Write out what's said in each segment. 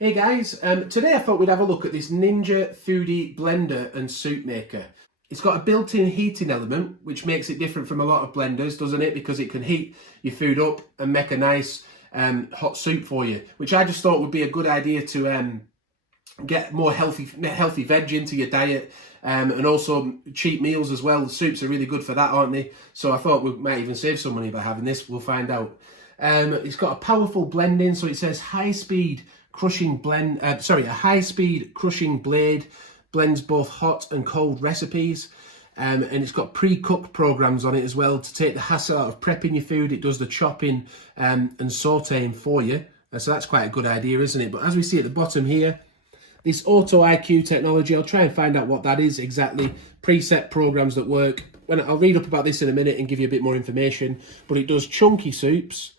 Hey guys, today I thought we'd have a look at this Ninja Foodi blender and soup maker. It's got a built-in heating element, which makes it different from a lot of blenders, doesn't it? Because it can heat your food up and make a nice hot soup for you, which I just thought would be a good idea to get more healthy veg into your diet, and also cheap meals as well. The soups are really good for that, aren't they? So I thought we might even save some money by having this. We'll find out. It's got a powerful blending, so it says high-speed crushing blend. A high-speed crushing blade blends both hot and cold recipes. And it's got pre-cooked programs on it as well to take the hassle out of prepping your food. It does the chopping and sauteing for you. So that's quite a good idea, isn't it? But as we see at the bottom here, this Auto IQ technology, I'll try and find out what that is exactly. Preset programs that work. I'll read up about this in a minute and give you a bit more information. But it does chunky soups,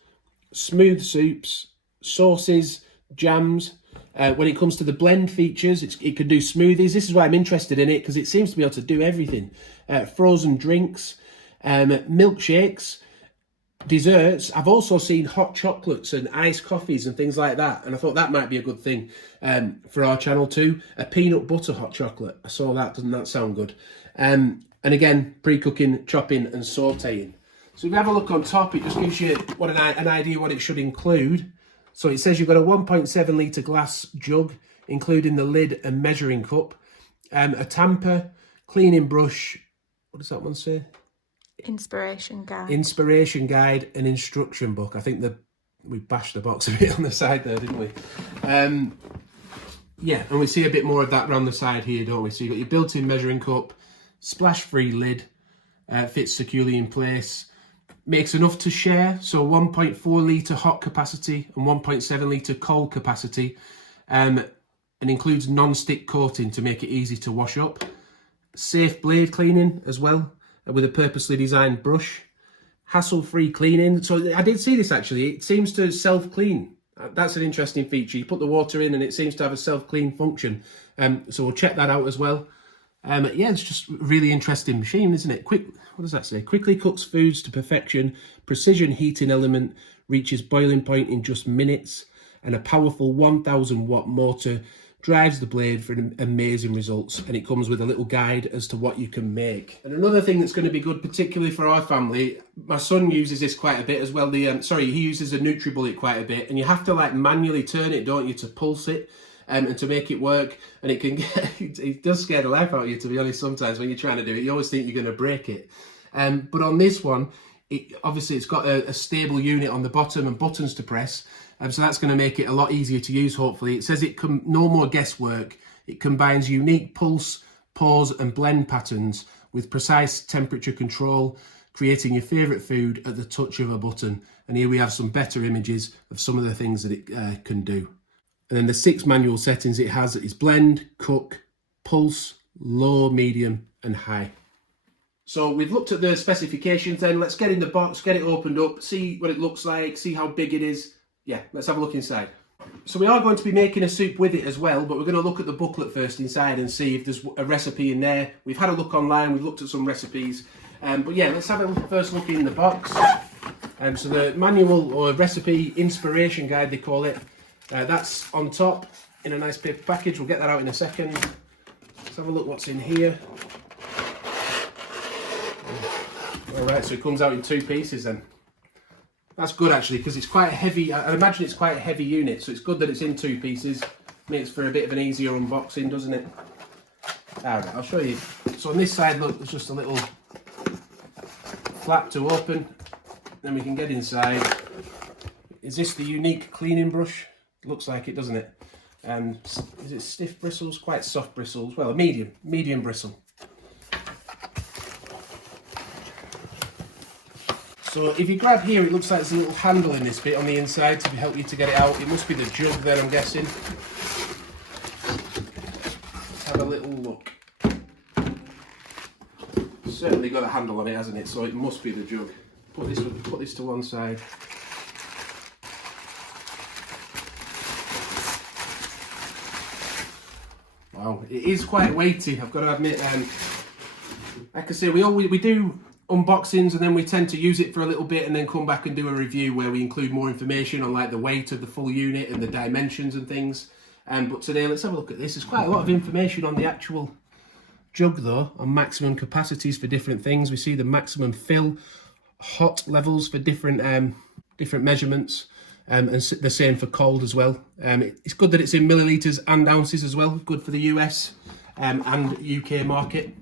smooth soups, sauces, jams. When it comes to the blend features, it can do smoothies. This is why I'm interested in it, because it seems to be able to do everything. Frozen drinks, milkshakes, desserts. I've also seen hot chocolates and iced coffees and things like that, and I thought that might be a good thing for our channel too. A peanut butter hot chocolate. I saw that. Doesn't that sound good? And again, pre-cooking, chopping and sauteing. So if you have a look on top, it just gives you an idea what it should include. So it says you've got a 1.7 litre glass jug, including the lid and measuring cup, a tamper, cleaning brush. What does that one say? Inspiration guide. Inspiration guide and instruction book. I think we bashed the box a bit on the side there, didn't we? Yeah, and we see a bit more of that around the side here, don't we? So you've got your built-in measuring cup, splash-free lid, fits securely in place. Makes enough to share, so 1.4 litre hot capacity and 1.7 litre cold capacity, and includes non-stick coating to make it easy to wash up. Safe blade cleaning as well, with a purposely designed brush. Hassle-free cleaning. So I did see this actually. It seems to self-clean. That's an interesting feature. You put the water in and it seems to have a self-clean function. So we'll check that out as well. Yeah, it's just a really interesting machine, isn't it? What does that say? Quickly cooks foods to perfection. Precision heating element reaches boiling point in just minutes. And a powerful 1000 watt motor drives the blade for amazing results. And it comes with a little guide as to what you can make. And another thing that's going to be good, particularly for our family, my son uses this quite a bit as well. He uses a NutriBullet quite a bit. And you have to like manually turn it, don't you, to pulse it. And to make it work, and it does scare the life out of you, to be honest, sometimes when you're trying to do it. You always think you're going to break it. But on this one, it's got a stable unit on the bottom and buttons to press. So that's going to make it a lot easier to use, hopefully. It says no more guesswork. It combines unique pulse, pause and blend patterns with precise temperature control, creating your favourite food at the touch of a button. And here we have some better images of some of the things that it can do. And then the 6 manual settings it has is blend, cook, pulse, low, medium and high. So we've looked at the specifications then. Let's get in the box, get it opened up, see what it looks like, see how big it is. Yeah, let's have a look inside. So we are going to be making a soup with it as well, but we're going to look at the booklet first inside and see if there's a recipe in there. We've had a look online, we've looked at some recipes. But yeah, let's have a first look in the box. So the manual or recipe inspiration guide, they call it. That's on top in a nice paper package. We'll get that out in a second. Let's have a look what's in here. Alright, so it comes out in 2 pieces then. That's good actually, because it's quite a heavy, I imagine it's quite a heavy unit, so it's good that it's in 2 pieces. Makes for a bit of an easier unboxing, doesn't it? Alright, I'll show you. So on this side, look, there's just a little flap to open. Then we can get inside. Is this the unique cleaning brush? Looks like it, doesn't it? Is it stiff bristles? Quite soft bristles. Well, a medium bristle. So if you grab here, it looks like there's a little handle in this bit on the inside to help you to get it out. It must be the jug then, I'm guessing. Let's have a little look. Certainly got a handle on it, hasn't it? So it must be the jug. Put this to one side. Wow, it is quite weighty, I've got to admit. Like I say, we do unboxings and then we tend to use it for a little bit and then come back and do a review where we include more information on like the weight of the full unit and the dimensions and things. But today, let's have a look at this. There's quite a lot of information on the actual jug though, on maximum capacities for different things. We see the maximum fill, hot levels for different different measurements, and the same for cold as well. It's good that it's in millilitres and ounces as well, good for the US and UK market.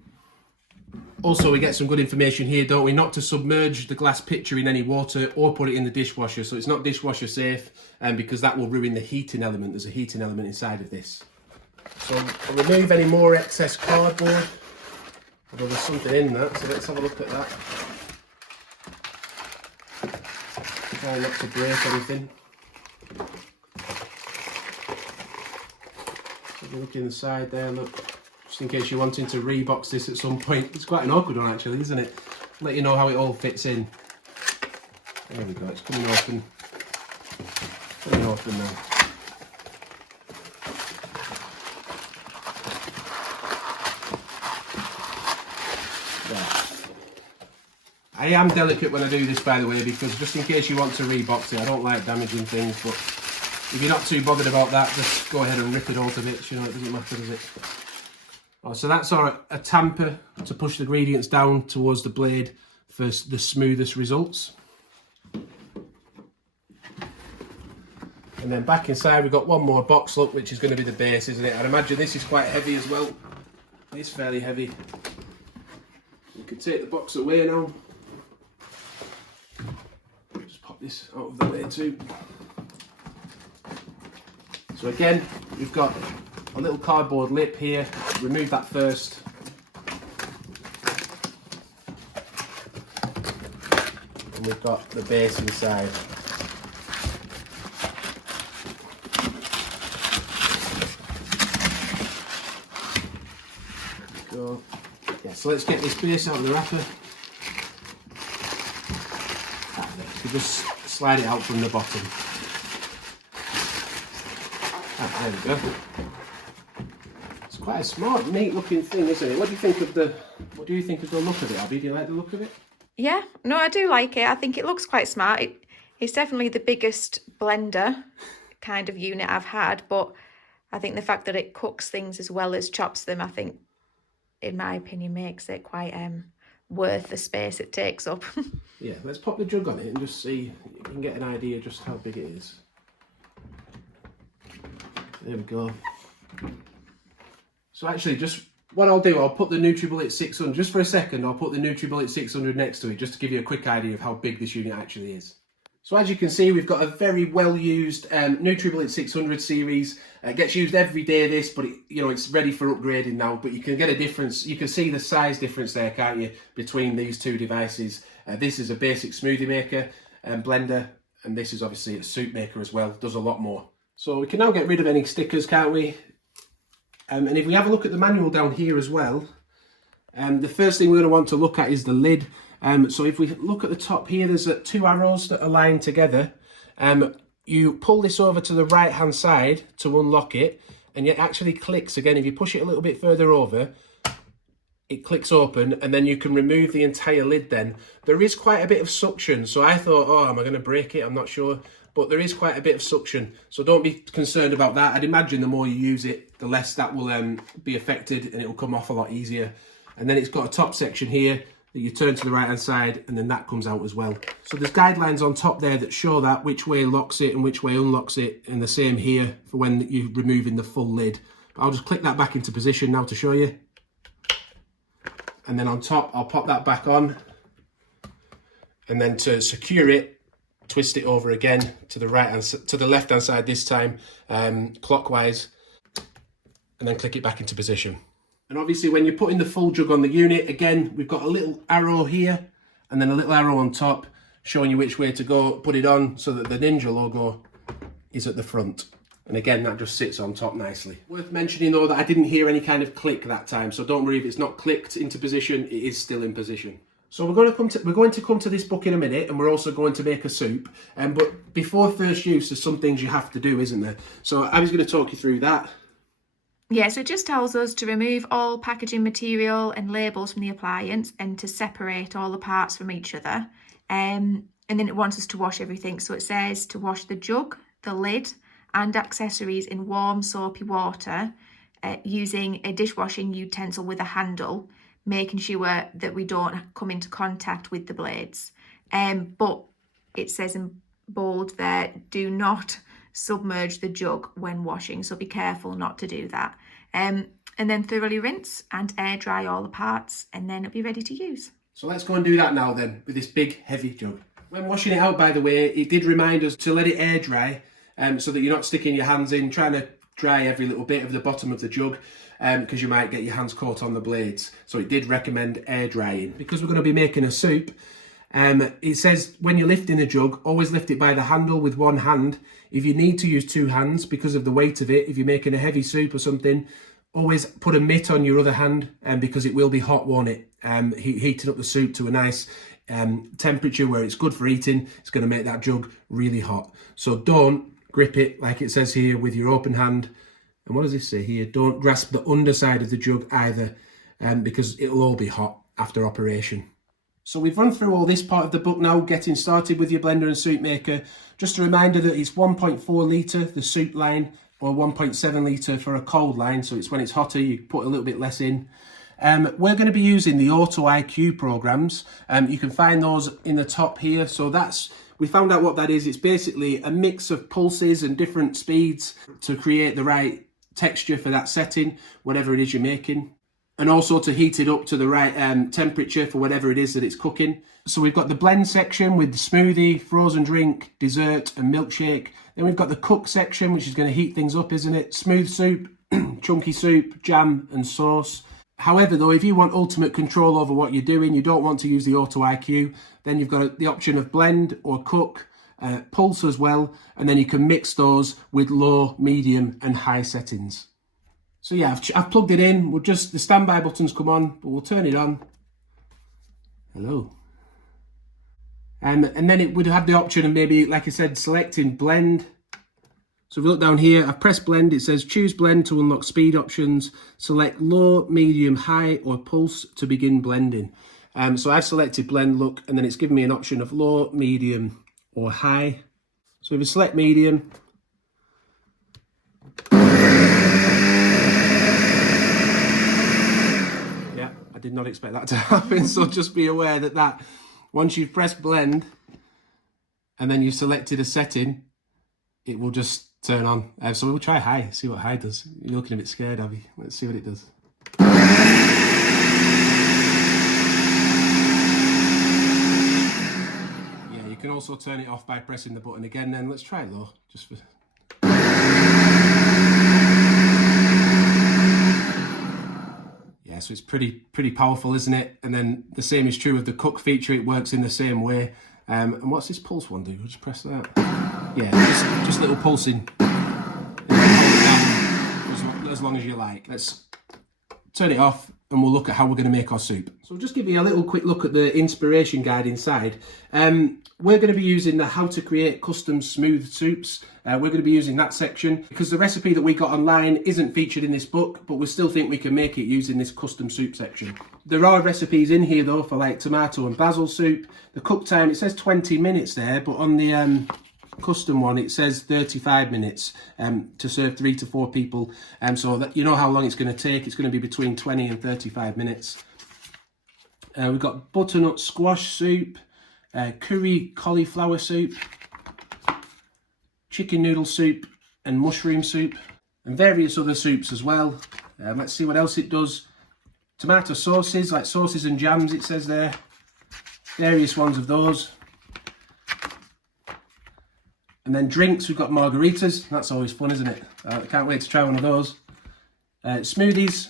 Also, we get some good information here, don't we? Not to submerge the glass pitcher in any water or put it in the dishwasher. So it's not dishwasher safe, because that will ruin the heating element. There's a heating element inside of this. So I'll remove any more excess cardboard. Although there's something in that, so let's have a look at that. Try not to break anything. Have a look inside there, look. Just in case you're wanting to rebox this at some point. It's quite an awkward one actually, isn't it? Let you know how it all fits in. There we go, it's coming open. Coming open now. I am delicate when I do this, by the way, because just in case you want to rebox it, I don't like damaging things, but if you're not too bothered about that, just go ahead and rip it all to bits, you know, it doesn't matter, does it? Oh, so that's a tamper to push the ingredients down towards the blade for the smoothest results. And then back inside we've got one more box, look, which is going to be the base, isn't it? I'd imagine this is quite heavy as well. It's fairly heavy. You can take the box away now. Just pop this out of the way too. So again, we've got a little cardboard lip here. Remove that first. And we've got the base inside. Go. Yeah, so let's get this base out of the wrapper. So just slide it out from the bottom. There we go. It's quite a smart, neat looking thing, isn't it? What do you think of the look of it, Abby? Do you like the look of it? Yeah, no, I do like it. I think it looks quite smart. It's definitely the biggest blender kind of unit I've had, but I think the fact that it cooks things as well as chops them, I think, in my opinion, makes it quite worth the space it takes up. Yeah, let's pop the jug on it and just see, you can get an idea just how big it is. There we go. So actually, just what I'll do, I'll put the NutriBullet 600, just for a second, I'll put the NutriBullet 600 next to it, just to give you a quick idea of how big this unit actually is. So as you can see, we've got a very well used NutriBullet 600 series. It gets used every day, this, but it's ready for upgrading now. But you can get a difference, you can see the size difference there, can't you, between these two devices. This is a basic smoothie maker and blender, and this is obviously a soup maker as well, does a lot more. So we can now get rid of any stickers, can't we? And if we have a look at the manual down here as well, the first thing we're going to want to look at is the lid. So if we look at the top here, there's two arrows that are lined together. You pull this over to the right hand side to unlock it, and it actually clicks again. If you push it a little bit further over, it clicks open, and then you can remove the entire lid then. There is quite a bit of suction, so I thought, oh, am I going to break it? I'm not sure. But there is quite a bit of suction, so don't be concerned about that. I'd imagine the more you use it, the less that will be affected, and it will come off a lot easier. And then it's got a top section here that you turn to the right hand side, and then that comes out as well. So there's guidelines on top there that show that which way locks it and which way unlocks it, and the same here for when you're removing the full lid. But I'll just click that back into position now to show you. And then on top, I'll pop that back on, and then to secure it, twist it over again to the left hand side this time, clockwise, and then click it back into position. And obviously when you're putting the full jug on the unit, again, we've got a little arrow here and then a little arrow on top showing you which way to go, put it on so that the Ninja logo is at the front. And again, that just sits on top nicely. Worth mentioning though that I didn't hear any kind of click that time, so don't worry if it's not clicked into position, it is still in position. So we're going to come to this book in a minute, and we're also going to make a soup. But before first use, there's some things you have to do, isn't there? So I was going to talk you through that. Yeah, so it just tells us to remove all packaging material and labels from the appliance and to separate all the parts from each other. And then it wants us to wash everything. So it says to wash the jug, the lid, and accessories in warm soapy water using a dishwashing utensil with a handle, making sure that we don't come into contact with the blades. But it says in bold there, do not submerge the jug when washing, so be careful not to do that. And then thoroughly rinse and air dry all the parts, and then it'll be ready to use. So let's go and do that now then, with this big heavy jug. When washing it out, by the way, it did remind us to let it air dry, so that you're not sticking your hands in, trying to dry every little bit of the bottom of the jug, because you might get your hands caught on the blades. So it did recommend air drying. Because we're going to be making a soup, it says when you're lifting the jug, always lift it by the handle with one hand. If you need to use two hands because of the weight of it, if you're making a heavy soup or something, always put a mitt on your other hand, because it will be hot, won't it? Heating up the soup to a nice temperature where it's good for eating. It's going to make that jug really hot. So don't grip it, like it says here, with your open hand. And what does this say here? Don't grasp the underside of the jug either, because it'll all be hot after operation. So we've run through all this part of the book now, getting started with your blender and soup maker. Just a reminder that it's 1.4 litre, the soup line, or 1.7 litre for a cold line. So it's when it's hotter, you put a little bit less in. We're going to be using the Auto IQ programs. You can find those in the top here. So we found out what that is. It's basically a mix of pulses and different speeds to create the right texture for that setting, whatever it is you're making. And also to heat it up to the right temperature for whatever it is that it's cooking. So we've got the blend section with the smoothie, frozen drink, dessert and milkshake. Then we've got the cook section, which is going to heat things up, isn't it? Smooth soup, chunky soup, jam and sauce. However, though, if you want ultimate control over what you're doing, you don't want to use the Auto IQ, then you've got the option of blend or cook, pulse as well, and then you can mix those with low, medium and high settings. So yeah, I've plugged it in. The standby buttons come on, but we'll turn it on. Hello. And then it would have the option of maybe, like I said, selecting blend. So if you look down here, I've pressed blend. It says choose blend to unlock speed options. Select low, medium, high or pulse to begin blending. So I've selected blend, look, and then it's given me an option of low, medium or high. So if you select medium, I did not expect that to happen, so just be aware that once you've pressed blend and then you've selected a setting, it will just turn on. So we'll try high, see what high does. You're looking a bit scared, Abby. Let's see what it does. Yeah, you can also turn it off by pressing the button again then. Let's try low, just for... So it's pretty powerful, isn't it? And then the same is true of the cook feature. It works in the same way. And what's this pulse one do? We'll just press that. Yeah, just little pulsing. As long as you like. Let's turn it off and we'll look at how we're going to make our soup. So we'll just give you a little quick look at the inspiration guide inside. We're going to be using the how to create custom smooth soups. We're going to be using that section because the recipe that we got online isn't featured in this book, but we still think we can make it using this custom soup section. There are recipes in here though for like tomato and basil soup. The cook time, it says 20 minutes there, but on the custom one it says 35 minutes to serve 3 to 4 people. So that you know how long it's going to take. It's going to be between 20 and 35 minutes. We've got butternut squash soup, curry cauliflower soup, chicken noodle soup and mushroom soup, and various other soups as well. Let's see what else it does. Tomato sauces, like sauces and jams it says there. Various ones of those. And then drinks, we've got margaritas. That's always fun, isn't it? I can't wait to try one of those. Smoothies,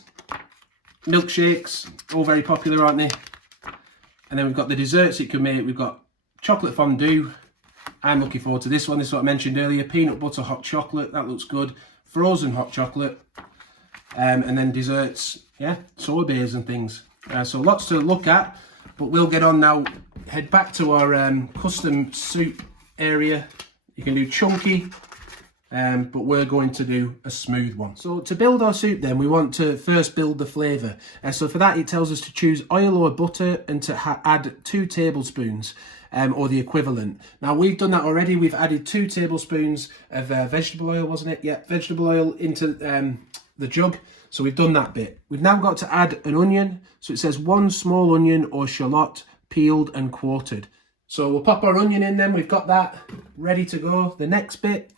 milkshakes, all very popular, aren't they? And then we've got the desserts it can make. We've got chocolate fondue. I'm looking forward to this one. This is what I mentioned earlier. Peanut butter hot chocolate. That looks good. Frozen hot chocolate. And then desserts. Yeah, sorbets and things. So lots to look at. But we'll get on now. Head back to our custom soup area. You can do chunky, but we're going to do a smooth one. So to build our soup then, we want to first build the flavour. So for that it tells us to choose oil or butter and to add 2 tablespoons or the equivalent. Now we've done that already. We've added 2 tablespoons of vegetable oil, wasn't it? Yeah, vegetable oil into the jug. So we've done that bit. We've now got to add an onion. So it says 1 small onion or shallot, peeled and quartered. So we'll pop our onion in then. We've got that ready to go. The next bit,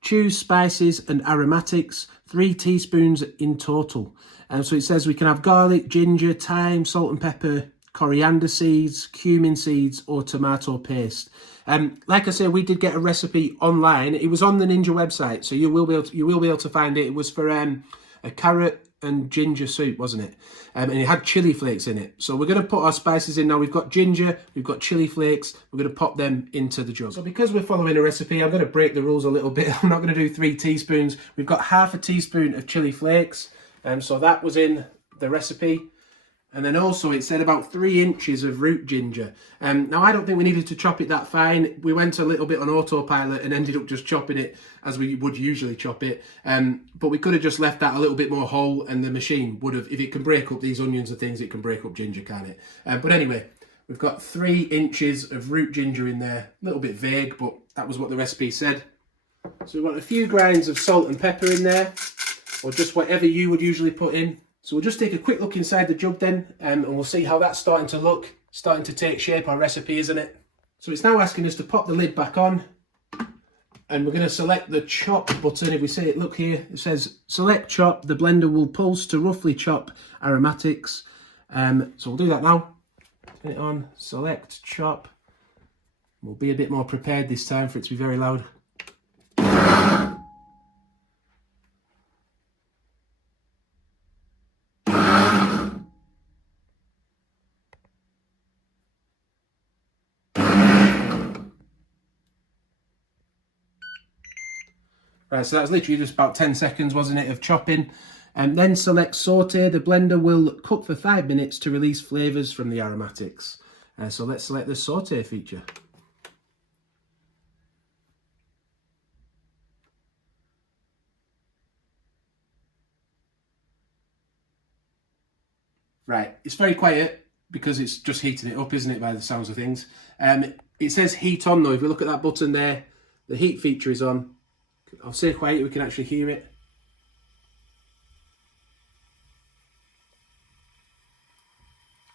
choose spices and aromatics, 3 teaspoons in total. And so it says we can have garlic, ginger, thyme, salt and pepper, coriander seeds, cumin seeds, or tomato paste. Like I said, we did get a recipe online. It was on the Ninja website, so you will be able to find it. It was for a carrot and ginger soup, wasn't it? And it had chili flakes in it. So we're going to put our spices in now. We've got ginger, we've got chili flakes. We're going to pop them into the jug. So because we're following a recipe, I'm going to break the rules a little bit. I'm not going to do 3 teaspoons. We've got half a teaspoon of chili flakes. So that was in the recipe. And then also it said about 3 inches of root ginger. Now I don't think we needed to chop it that fine. We went a little bit on autopilot and ended up just chopping it as we would usually chop it. But we could have just left that a little bit more whole, and the machine would have, if it can break up these onions and things, it can break up ginger, can't it? But anyway, we've got 3 inches of root ginger in there. A little bit vague, but that was what the recipe said. So we want a few grains of salt and pepper in there, or just whatever you would usually put in. So we'll just take a quick look inside the jug then, and we'll see how that's starting to look, starting to take shape, our recipe, isn't it? So it's now asking us to pop the lid back on, and we're going to select the chop button. If we say it, look here, it says select chop. The blender will pulse to roughly chop aromatics. So we'll do that now. Turn it on, select chop. We'll be a bit more prepared this time for it to be very loud. Right, so that's literally just about 10 seconds, wasn't it, of chopping. And then select saute. The blender will cook for 5 minutes to release flavours from the aromatics. So let's select the saute feature. Right, it's very quiet because it's just heating it up, isn't it, by the sounds of things. It says heat on though. If you look at that button there, the heat feature is on. I'll say quiet, we can actually hear it.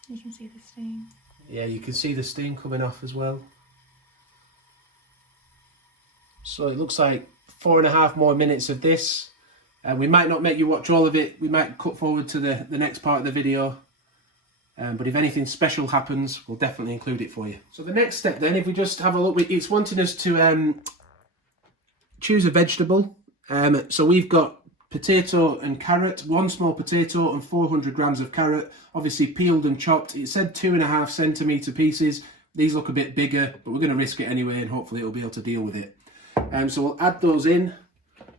You can see the steam. Yeah, you can see the steam coming off as well. So it looks like 4.5 more minutes of this. We might not make you watch all of it. We might cut forward to the next part of the video. But if anything special happens, we'll definitely include it for you. So the next step then, if we just have a look, it's wanting us to choose a vegetable. So we've got potato and carrot, 1 small potato and 400 grams of carrot, obviously peeled and chopped. It said 2.5 centimetre pieces. These look a bit bigger, but we're going to risk it anyway, and hopefully it'll be able to deal with it. So we'll add those in.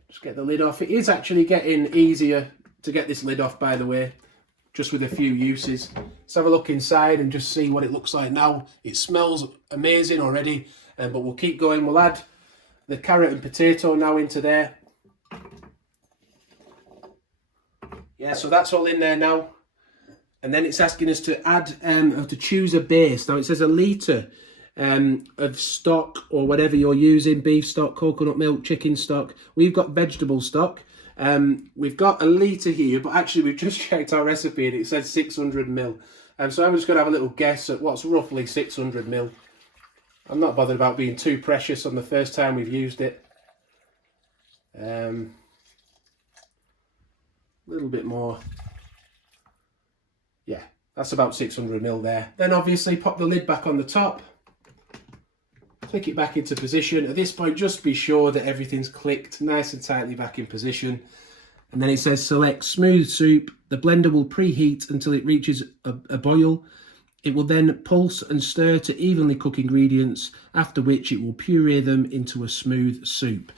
Just get the lid off. It is actually getting easier to get this lid off, by the way, just with a few uses. Let's have a look inside and just see what it looks like now. It smells amazing already, but we'll keep going. We'll add the carrot and potato now into there. Yeah, so that's all in there now. And then it's asking us to add, to choose a base. Now it says a litre of stock or whatever you're using, beef stock, coconut milk, chicken stock. We've got vegetable stock. We've got a litre here, but actually we've just checked our recipe and it says 600 ml. So I'm just going to have a little guess at what's roughly 600 ml. I'm not bothered about being too precious on the first time we've used it. A little bit more. Yeah, that's about 600 ml there. Then obviously pop the lid back on the top. Click it back into position. At this point, just be sure that everything's clicked nice and tightly back in position. And then it says select smooth soup. The blender will preheat until it reaches a boil. It will then pulse and stir to evenly cook ingredients, after which it will puree them into a smooth soup.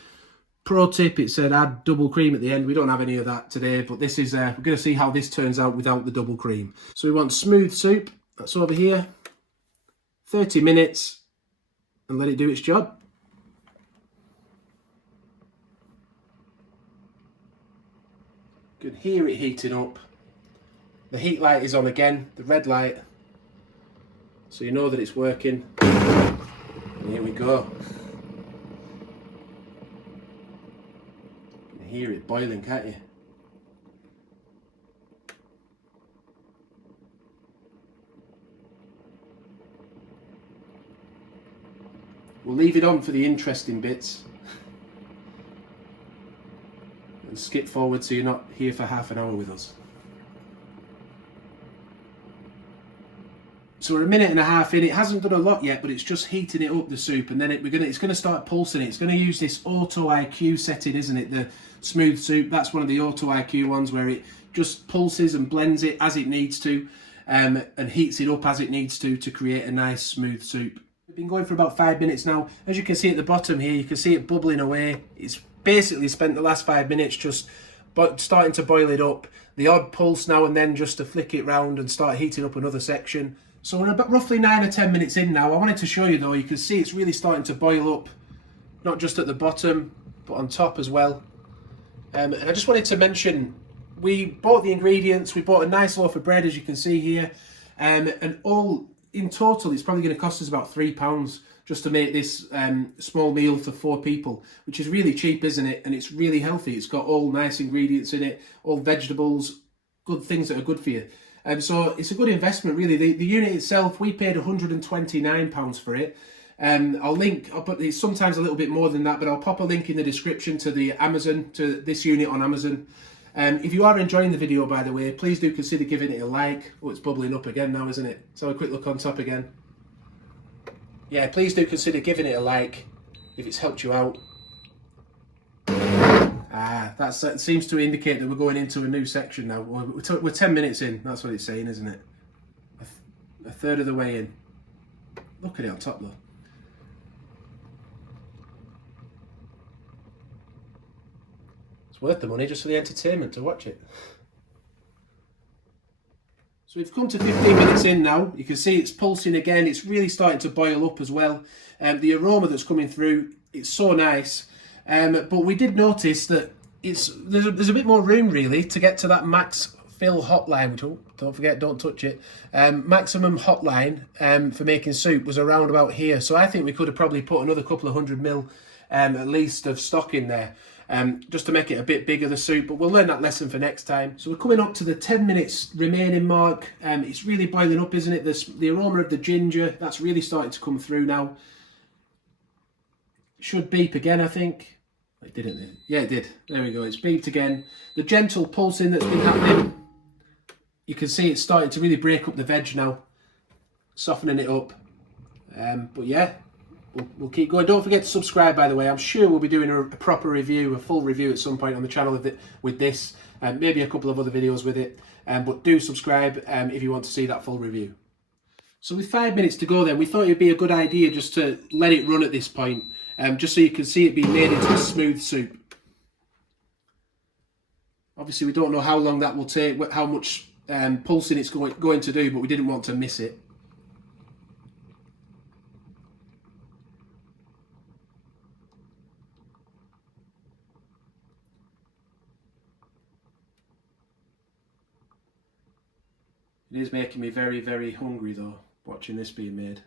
Pro tip, it said add double cream at the end. We don't have any of that today, but this is, we're going to see how this turns out without the double cream. So we want smooth soup. That's over here. 30 minutes and let it do its job. You can hear it heating up. The heat light is on again, the red light, so you know that it's working. And here we go. You can hear it boiling, can't you? We'll leave it on for the interesting bits and skip forward so you're not here for half an hour with us. So we're a minute and a half in. It hasn't done a lot yet, but it's just heating it up, the soup, and then it's going to start pulsing it. It's going to use this Auto IQ setting, isn't it? The smooth soup. That's one of the Auto IQ ones where it just pulses and blends it as it needs to, and heats it up as it needs to create a nice smooth soup. We've been going for about 5 minutes now. As you can see at the bottom here, you can see it bubbling away. It's basically spent the last 5 minutes just starting to boil it up. The odd pulse now and then just to flick it round and start heating up another section. So we're about roughly 9 or 10 minutes in now. I wanted to show you though, you can see it's really starting to boil up, not just at the bottom, but on top as well. And I just wanted to mention, we bought the ingredients, we bought a nice loaf of bread as you can see here, and all in total it's probably going to cost us about £3 just to make this small meal for 4 people, which is really cheap, isn't it? And it's really healthy. It's got all nice ingredients in it, all vegetables, good things that are good for you. So it's a good investment, really. The unit itself, we paid £129 for it. I'll put it's sometimes a little bit more than that, but I'll pop a link in the description to this unit on Amazon. If you are enjoying the video, by the way, please do consider giving it a like. Oh, it's bubbling up again now, isn't it? Let's have a quick look on top again. Yeah, please do consider giving it a like if it's helped you out. That seems to indicate that we're going into a new section now. We're 10 minutes in, that's what it's saying, isn't it? A third of the way in. Look at it on top though. It's worth the money just for the entertainment to watch it. So we've come to 15 minutes in now. You can see it's pulsing again. It's really starting to boil up as well. The aroma that's coming through, it's so nice. But we did notice that there's a bit more room really to get to that max fill hotline, which, don't forget, don't touch it. Maximum hotline for making soup was around about here. So I think we could have probably put another couple of 100 ml at least of stock in there. Just to make it a bit bigger, the soup, but we'll learn that lesson for next time. So we're coming up to the 10 minutes remaining mark. It's really boiling up, isn't it? The aroma of the ginger, that's really starting to come through now. It should beep again, I think. It didn't it? Yeah, it did. There we go, it's beeped again. The gentle pulsing that's been happening, you can see it's starting to really break up the veg now, softening it up. But yeah, we'll keep going. Don't forget to subscribe, by the way. I'm sure we'll be doing a proper review, a full review at some point on the channel with this, and maybe a couple of other videos with it. But do subscribe if you want to see that full review. So with 5 minutes to go then, we thought it'd be a good idea just to let it run at this point, just so you can see it being made into a smooth soup. Obviously we don't know how long that will take, how much pulsing it's going to do, but we didn't want to miss it. It is making me very, very hungry though, watching this being made.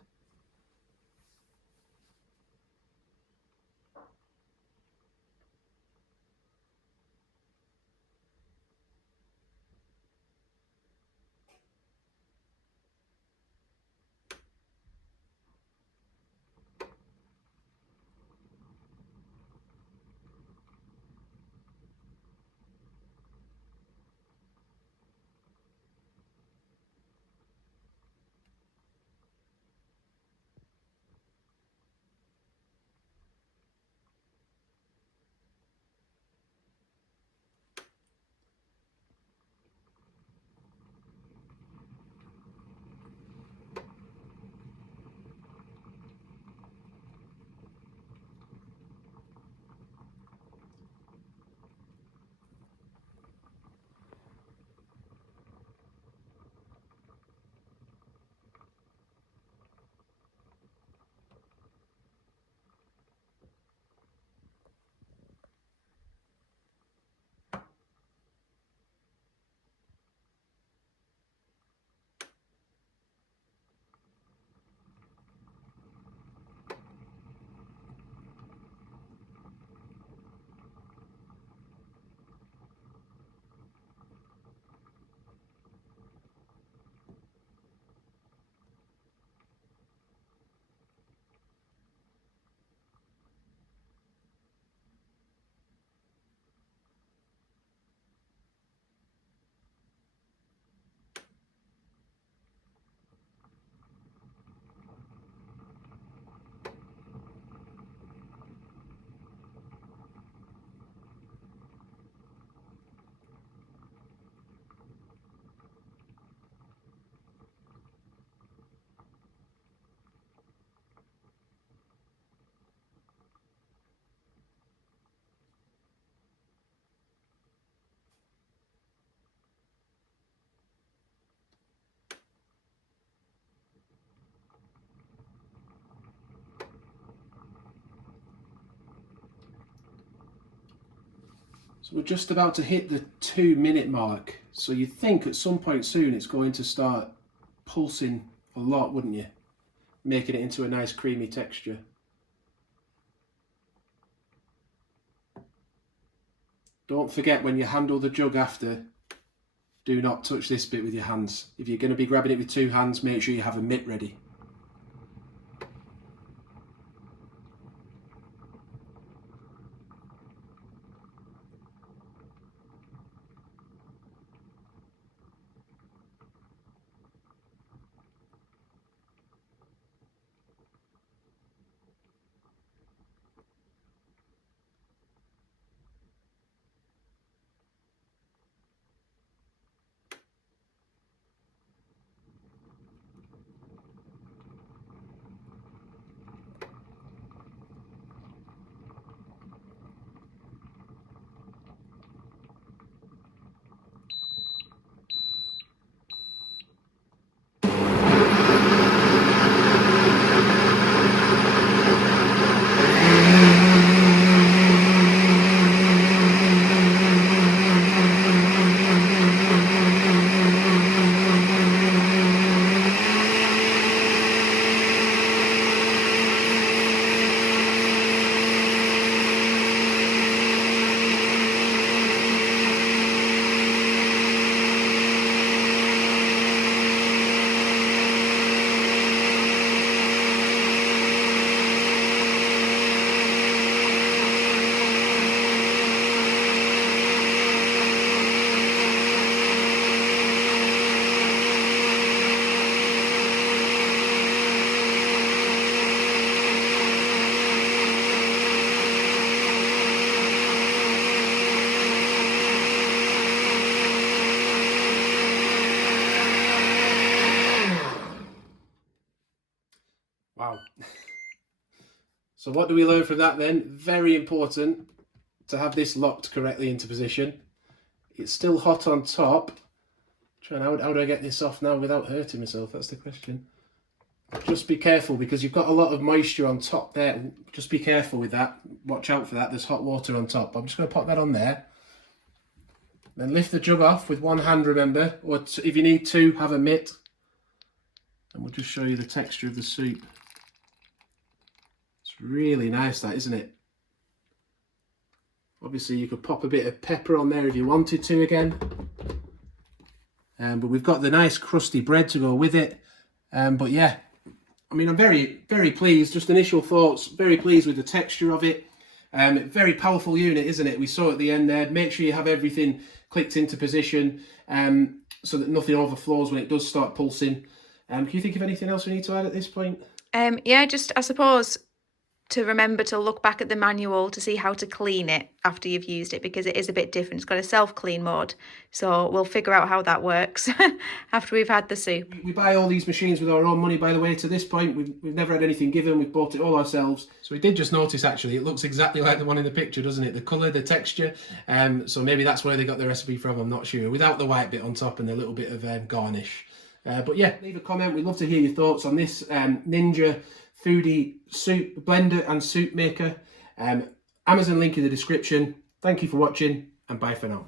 So we're just about to hit the 2-minute mark. So you'd think at some point soon it's going to start pulsing a lot, wouldn't you? Making it into a nice creamy texture. Don't forget, when you handle the jug after, do not touch this bit with your hands. If you're going to be grabbing it with 2 hands, make sure you have a mitt ready. Wow. So what do we learn from that then? Very important to have this locked correctly into position. It's still hot on top. How do I get this off now without hurting myself? That's the question. Just be careful, because you've got a lot of moisture on top there. Just be careful with that. Watch out for that. There's hot water on top. I'm just going to pop that on there. Then lift the jug off with 1 hand, remember. Or if you need to, have a mitt. And we'll just show you the texture of the soup. It's really nice, that, isn't it? Obviously, you could pop a bit of pepper on there if you wanted to again. But we've got the nice crusty bread to go with it. But yeah, I mean, I'm very, very pleased. Just initial thoughts, very pleased with the texture of it. Very powerful unit, isn't it? We saw at the end there. Make sure you have everything clicked into position so that nothing overflows when it does start pulsing. Can you think of anything else we need to add at this point? Yeah, just I suppose to remember to look back at the manual to see how to clean it after you've used it, because it is a bit different. It's got a self-clean mode, so we'll figure out how that works after we've had the soup. We buy all these machines with our own money, by the way. To this point, we've never had anything given. We've bought it all ourselves. So we did just notice, actually, it looks exactly like the one in the picture, doesn't it? The colour, the texture. So maybe that's where they got the recipe from, I'm not sure. Without the white bit on top and a little bit of garnish. But yeah, leave a comment. We'd love to hear your thoughts on this Ninja Foodi soup blender and soup maker. Amazon link in the description. Thank you for watching, and bye for now.